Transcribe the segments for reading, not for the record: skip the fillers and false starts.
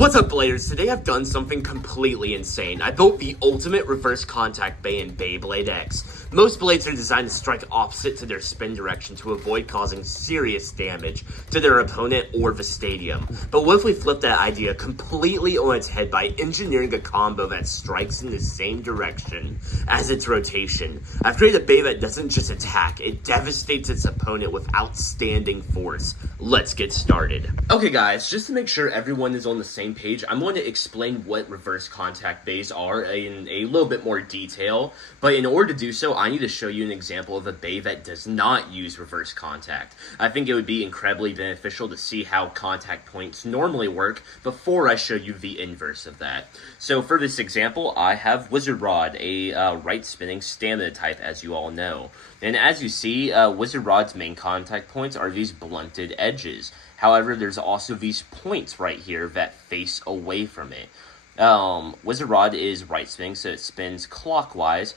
What's up, Bladers? Today I've done something completely insane. I built the ultimate reverse contact bay in Beyblade X. Most blades are designed to strike opposite to their spin direction to avoid causing serious damage to their opponent or the stadium. But what if we flip that idea completely on its head by engineering a combo that strikes in the same direction as its rotation? I've created a bay that doesn't just attack, it devastates its opponent with outstanding force. Let's get started. Okay guys, just to make sure everyone is on the same page, I'm going to explain what reverse contact bays are in a little bit more detail, but in order to do so, I need to show you an example of a bay that does not use reverse contact. I think it would be incredibly beneficial to see how contact points normally work before I show you the inverse of that. So for this example, I have Wizard Rod, a right spinning stamina type, as you all know. And as you see, Wizard Rod's main contact points are these blunted edges. However, there's also these points right here that face away from it. Wizard Rod is right spinning, so it spins clockwise,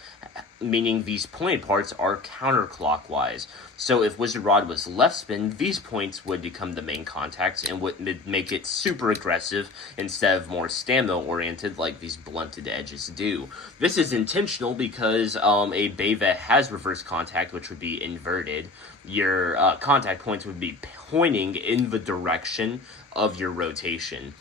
meaning these pointed parts are counterclockwise. So if Wizard Rod was left spin, these points would become the main contacts and would make it super aggressive instead of more stamina oriented like these blunted edges do. This is intentional because a bay that has reverse contact, which would be inverted, your contact points would be pointing in the direction of your rotation.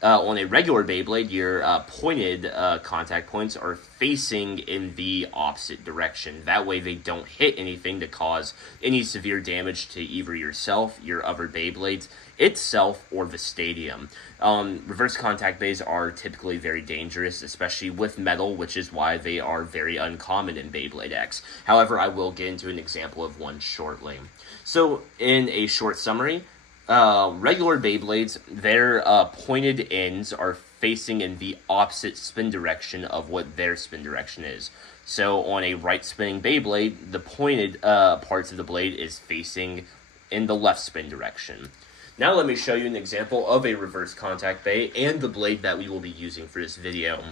On a regular Beyblade, your pointed contact points are facing in the opposite direction. That way they don't hit anything to cause any severe damage to either yourself, your other Beyblades, itself, or the stadium. Reverse contact bays are typically very dangerous, especially with metal, which is why they are very uncommon in Beyblade X. However, I will get into an example of one shortly. So, in a short summary, regular Beyblades, their pointed ends are facing in the opposite spin direction of what their spin direction is. So on a right spinning Beyblade, the pointed parts of the blade is facing in the left spin direction. Now let me show you an example of a reverse contact bay and the blade that we will be using for this video.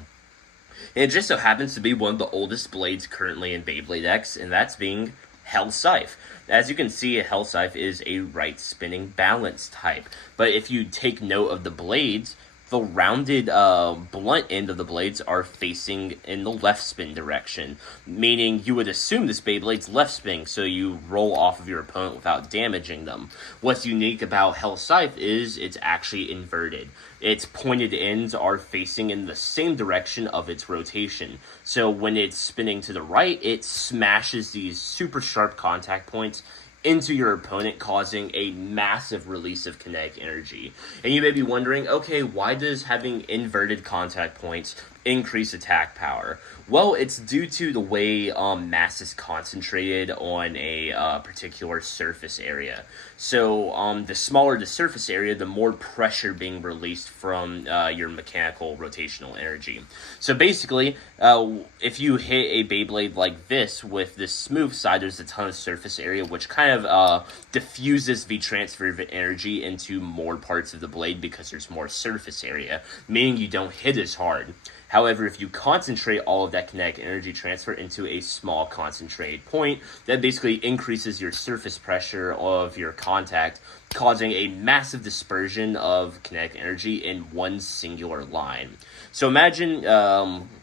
And it just so happens to be one of the oldest blades currently in Beyblade X, and that's being Hell Scythe. As you can see, a Hell Scythe is a right spinning balance type. But if you take note of the blades, the rounded blunt end of the blades are facing in the left spin direction, meaning you would assume this Beyblade's left spinning, so you roll off of your opponent without damaging them. What's unique about Hell Scythe is it's actually inverted. Its pointed ends are facing in the same direction of its rotation. So when it's spinning to the right, it smashes these super sharp contact points into your opponent, causing a massive release of kinetic energy. And you may be wondering, okay, why does having inverted contact points increase attack power? Well, it's due to the way mass is concentrated on a particular surface area. So the smaller the surface area, the more pressure being released from your mechanical rotational energy. So basically, if you hit a Beyblade like this with this smooth side, there's a ton of surface area, which kind of diffuses the transfer of energy into more parts of the blade because there's more surface area, meaning you don't hit as hard. However, if you concentrate all of that kinetic energy transfer into a small concentrated point, that basically increases your surface pressure of your contact, causing a massive dispersion of kinetic energy in one singular line. So imagine,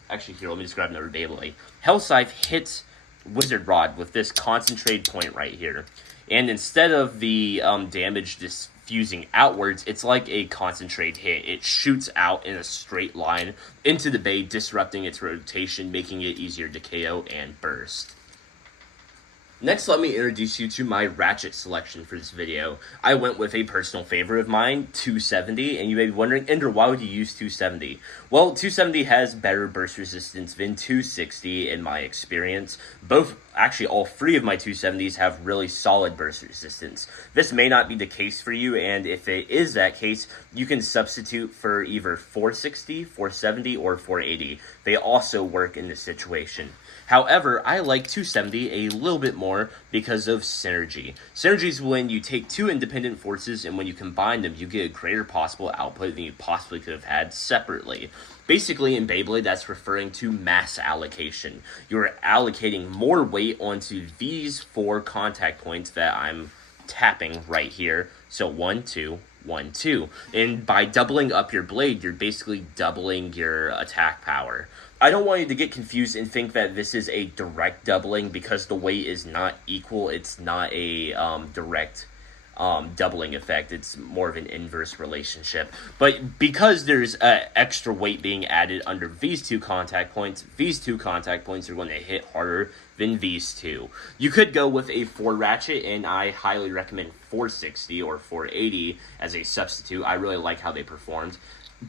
actually here, let me just grab another Beyblade. Hell Scythe hits Wizard Rod with this concentrated point right here. And instead of the damage diffusing outwards, it's like a concentrate hit. It shoots out in a straight line into the bay, disrupting its rotation, making it easier to KO and burst. Next, let me introduce you to my ratchet selection for this video. I went with a personal favorite of mine, 270, and you may be wondering, Ender, why would you use 270? Well, 270 has better burst resistance than 260 in my experience. Actually, all three of my 270s have really solid burst resistance. This may not be the case for you, and if it is that case, you can substitute for either 460, 470, or 480. They also work in this situation. However, I like 270 a little bit more because of synergy. Synergy is when you take two independent forces and when you combine them, you get a greater possible output than you possibly could have had separately. Basically, in Beyblade, that's referring to mass allocation. You're allocating more weight onto these four contact points that I'm tapping right here. So 1, 2, 1-2. And by doubling up your blade, you're basically doubling your attack power. I don't want you to get confused and think that this is a direct doubling because the weight is not equal. It's not a direct doubling effect. It's more of an inverse relationship. But because there's extra weight being added under these two contact points are going to hit harder than these two. You could go with a 4 ratchet, and I highly recommend 460 or 480 as a substitute. I really like how they performed.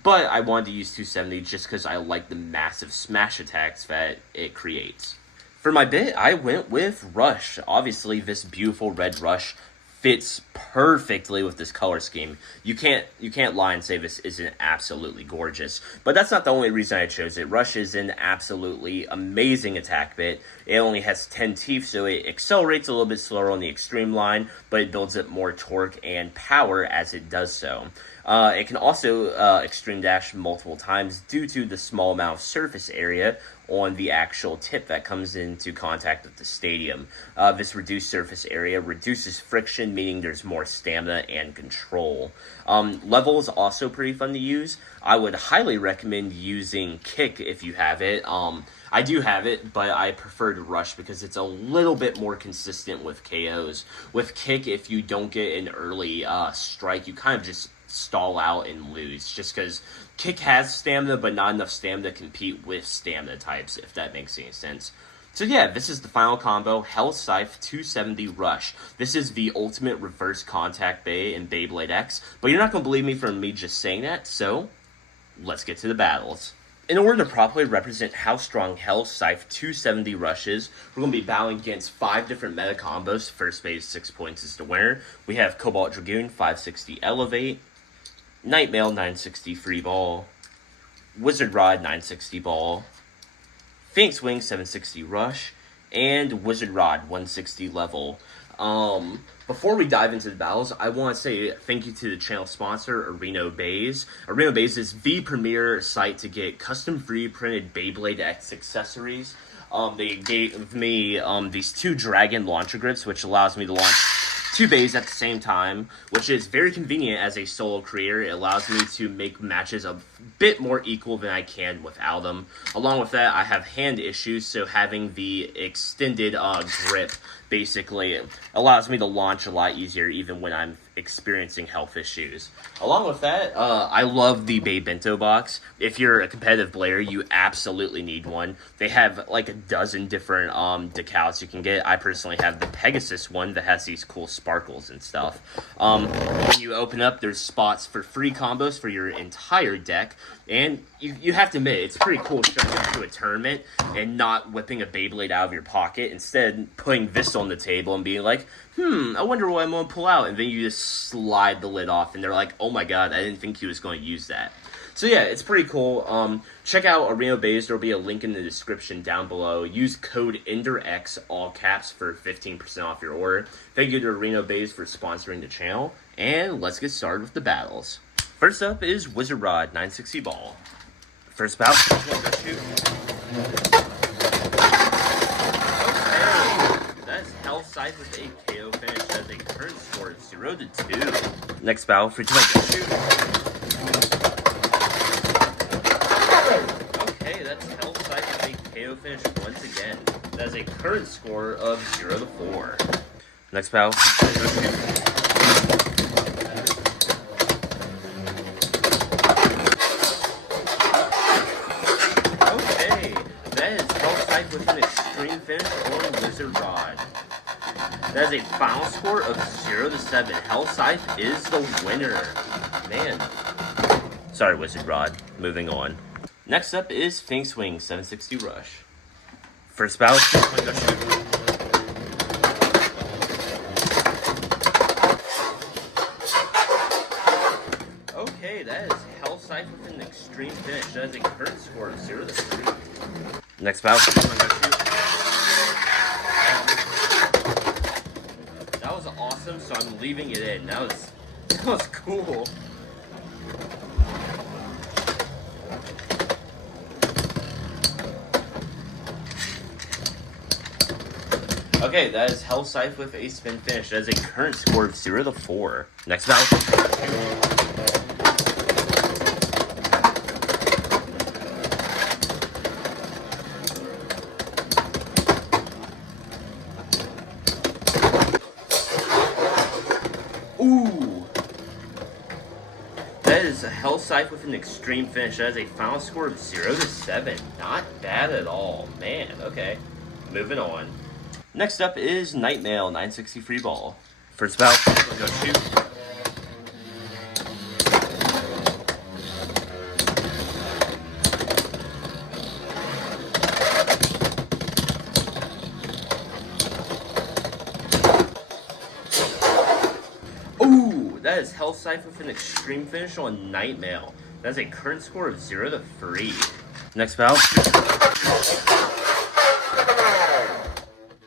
But I wanted to use 270 just because I like the massive smash attacks that it creates. For my bit, I went with Rush. Obviously, this beautiful red Rush fits perfectly with this color scheme. You can't lie and say this isn't absolutely gorgeous. But that's not the only reason I chose it. Rush is an absolutely amazing attack bit. It only has 10 teeth, so it accelerates a little bit slower on the extreme line, but it builds up more torque and power as it does so. It can also extreme dash multiple times due to the small amount of surface area on the actual tip that comes into contact with the stadium. This reduced surface area reduces friction, meaning there's more stamina and control. Level is also pretty fun to use. I would highly recommend using Kick if you have it. I do have it, but I prefer to Rush because it's a little bit more consistent with KOs. With Kick, if you don't get an early strike, you kind of just stall out and lose, just because Kick has stamina, but not enough stamina to compete with stamina types, if that makes any sense. So yeah, this is the final combo, Hell Scythe 270 Rush. This is the ultimate reverse contact Bay in Beyblade X, but you're not going to believe me from me just saying that, so let's get to the battles. In order to properly represent how strong Hell Scythe 270 Rush is, we're going to be battling against 5 different meta combos. First phase, 6 points is the winner. We have Cobalt Dragoon, 560 Elevate, Nightmail, 960 Free Ball, Wizard Rod, 960 Ball, Phoenix Wing, 760 Rush, and Wizard Rod, 160 Level. Before we dive into the battles, I want to say thank you to the channel sponsor, Areno Bays. Areno Bays is the premier site to get custom 3D printed Beyblade X accessories. They gave me these 2 Dragon launcher grips, which allows me to launch 2 bays at the same time, which is very convenient as a solo creator. It allows me to make matches a bit more equal than I can without them. Along with that, I have hand issues, so having the extended grip basically allows me to launch a lot easier even when I'm experiencing health issues. Along with that, I love the Bay Bento box. If you're a competitive player, you absolutely need one. They have like a dozen different decals you can get. I personally have the Pegasus one that has these cool sparkles and stuff. When you open up, there's spots for free combos for your entire deck, and you have to admit, it's pretty cool showing up to a tournament and not whipping a Beyblade out of your pocket, instead putting this on the table and being like, I wonder what I'm going to pull out, and then you just slide the lid off, and they're like, oh my god, I didn't think he was going to use that. So yeah, it's pretty cool. Check out Areno Bays. There'll be a link in the description down below. Use code EnderX, all caps, for 15% off your order. Thank you to Areno Bays for sponsoring the channel, and let's get started with the battles. First up is Wizard Rod, 960 Ball. First bout, shoot. Hell Scythe with a KO finish as a current score of 0-2. Next battle for 2 shoot. Okay, that's Hell Scythe with a KO finish once again. That is a current score of 0-4. Next battle for 2 shoot. Okay, that is Hell Scythe with an extreme finish on Wizard Rod. That is a final score of 0-7. Hell Scythe is the winner. Man. Sorry, Wizard Rod. Moving on. Next up is Phoenix Wing, 760 Rush. First bout, okay, that is Hell Scythe with an extreme finish. That is a current score of 0-3. Next bout, that was awesome, so I'm leaving it in. That was cool. Okay, that is Hell Scythe with a spin finish. That is a current score of 0 to 4. Next battle. Ooh! That is a Hell Scythe with an extreme finish. That is a final score of 0 to 7. Not bad at all. Man, okay. Moving on. Next up is Nightmail 960 free ball. First battle, go shoot. Ooh, that is Hell Scythe with an extreme finish on Nightmail. That is a current score of 0 to 3. Next battle.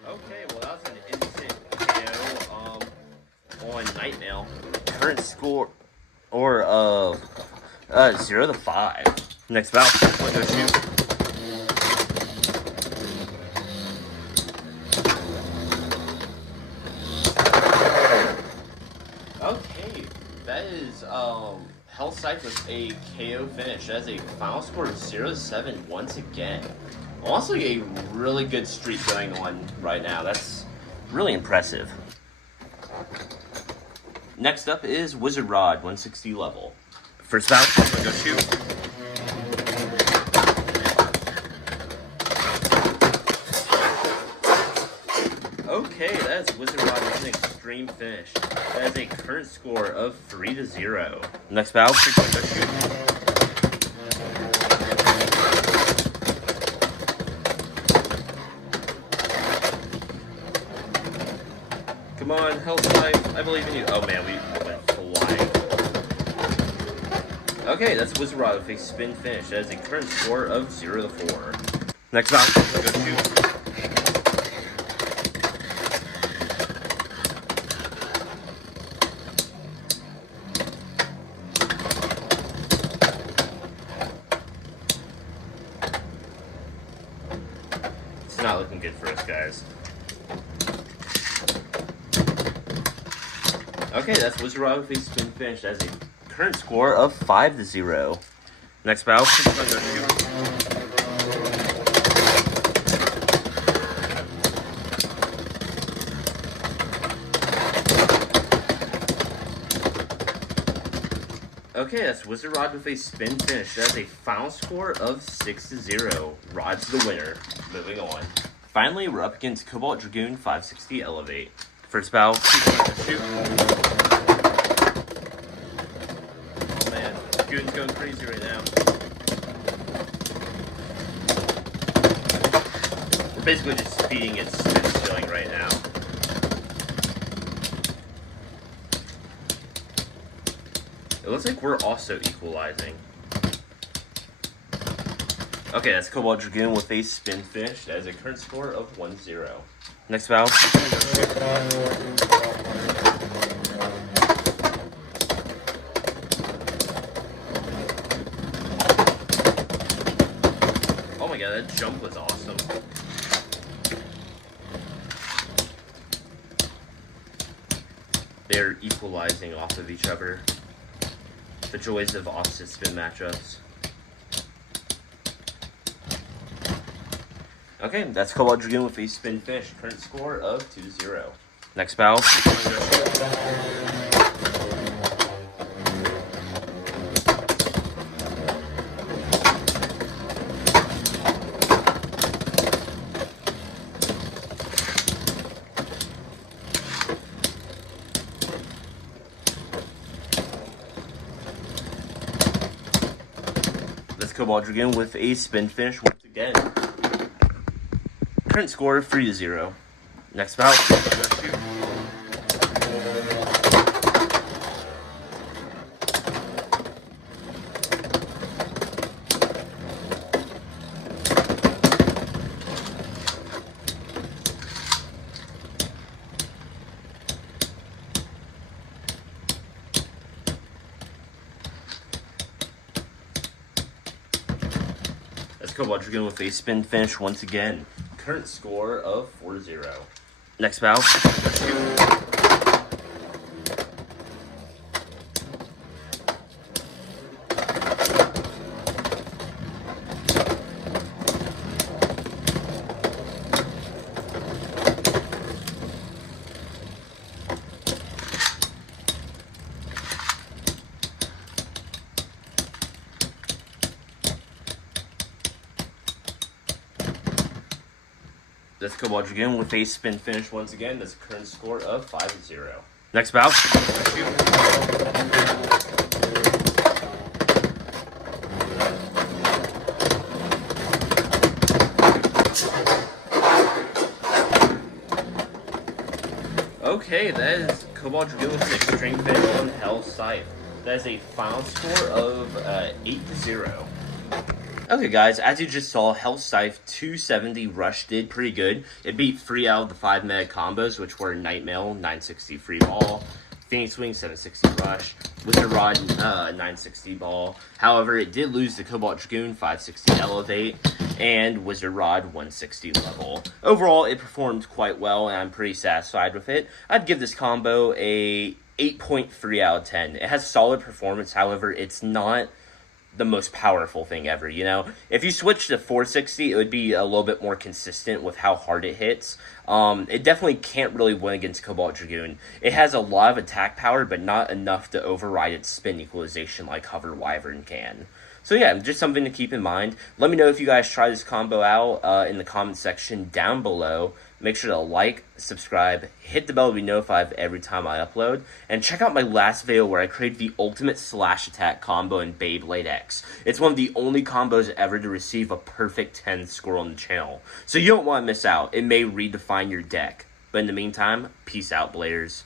Okay, well that was an instant KO on Nightmail. Current score of 0 to 5. Next battle. Go shoot. Okay, that is Hell Scythe with a KO finish. That is a final score of 0 to 7 once again. Honestly, a really good streak going on right now. That's really impressive. Next up is Wizard Rod 160 level. First battle, go shoot. Okay, that is Wizard Rod with an extreme finish. That is a current score of 3 to 0. Next battle, go shoot. Come on, Hell Scythe, I believe in you. Oh man, we went flying. Okay, that's Wizard Rod with a spin finish. That is a current score of 0 to 4. Next battle, go shoot. It's not looking good for us, guys. Okay, that's Wizard Rod with a spin finish. That's a current score of 5 to 0. Next battle, go shoot. Okay, that's Wizard Rod with a spin finish. That is a final score of 6 to 0. Rod's the winner. Moving on. Finally, we're up against Cobalt Dragoon 560 Elevate. First battle, shoot. Oh man, Dragoon's going crazy right now. We're basically just speeding its spin stealing right now. It looks like we're also equalizing. Okay, that's Cobalt Dragoon with a spin finish. That is a current score of 1-0. Next battle. Oh my god, that jump was awesome. They're equalizing off of each other. The joys of opposite spin matchups. Okay, that's Cobalt Dragoon with a spin finish. Current score of 2-0. Next battle. That's Cobalt Dragoon with a spin finish once again. Current score of 3-0. Next battle. That's Cobalt Dragoon with a spin finish once again. Current score of 4-0. Next battle. That's Cobalt Dragoon with a spin finish once again. That's a current score of 5-0. Next battle. Okay, that is Cobalt Dragoon with an extreme finish on Hell Scythe. That is a final score of 8-0. Okay guys, as you just saw, Hell Scythe 270 Rush did pretty good. It beat 3 out of the 5 meta combos, which were Nightmail, 960 Free Ball, Phoenix Wing, 760 Rush, Wizard Rod, 960 Ball. However, it did lose the Cobalt Dragoon, 560 Elevate, and Wizard Rod, 160 Level. Overall, it performed quite well, and I'm pretty satisfied with it. I'd give this combo a 8.3 out of 10. It has solid performance, however, it's not the most powerful thing ever, you know? If you switch to 460, it would be a little bit more consistent with how hard it hits. It definitely can't really win against Cobalt Dragoon. It has a lot of attack power, but not enough to override its spin equalization like Hover Wyvern can. So yeah, just something to keep in mind. Let me know if you guys try this combo out in the comment section down below. Make sure to like, subscribe, hit the bell to be notified every time I upload, and check out my last video where I created the ultimate slash attack combo in Beyblade X. It's one of the only combos ever to receive a perfect 10 score on the channel, so you don't want to miss out. It may redefine your deck. But in the meantime, peace out, Bladers.